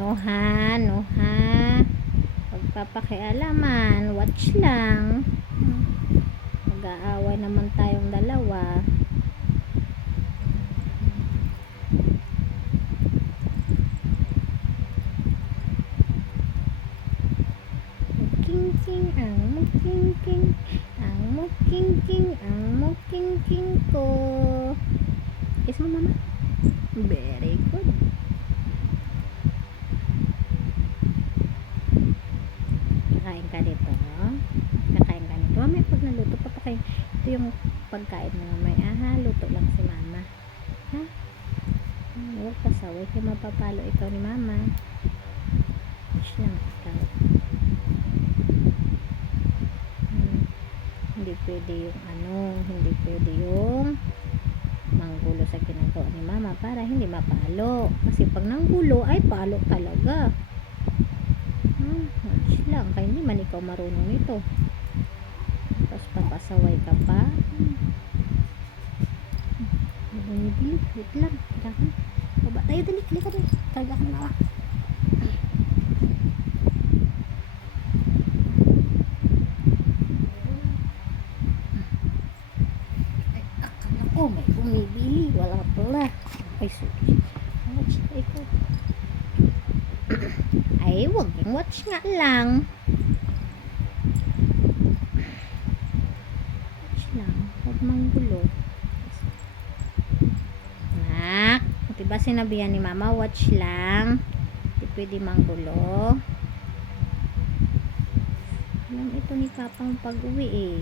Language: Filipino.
No ha, no ha. Pagpapakialaman, watch lang. Mag-aaway naman tayong dalawa. King ang muking ang muking ko. Kiss mo mama. Very good. Kakain ka dito, no? Kakain ka nito. Mamaya pag naluto pa pa kayo. Ito yung pagkain mo mamaya. Luto lang si mama. Ha? Huwag pasaway kayo, mapapalo ikaw ni mama. Shh lang ikaw. Hindi pwede yung hindi pwede yung manggulo sa ginagawa ni mama para hindi mapalo. Kasi pag nanggulo ay palo talaga. Watch lang, kaya hindi man ikaw marunong nito. Tapos papasaway ka pa. Bumibili, wait lang. Baba tayo, dali, ka dali. Karga ka na. Oh, may bumibili. Wala pala. Ay, sorry. Watch na ito. Ay, wag yung watch nga lang. Watch lang. Huwag manggulo. Nak, diba sinabihan ni mama, watch lang. Hindi pwede manggulo. Alam ito ni Papang pag-uwi eh.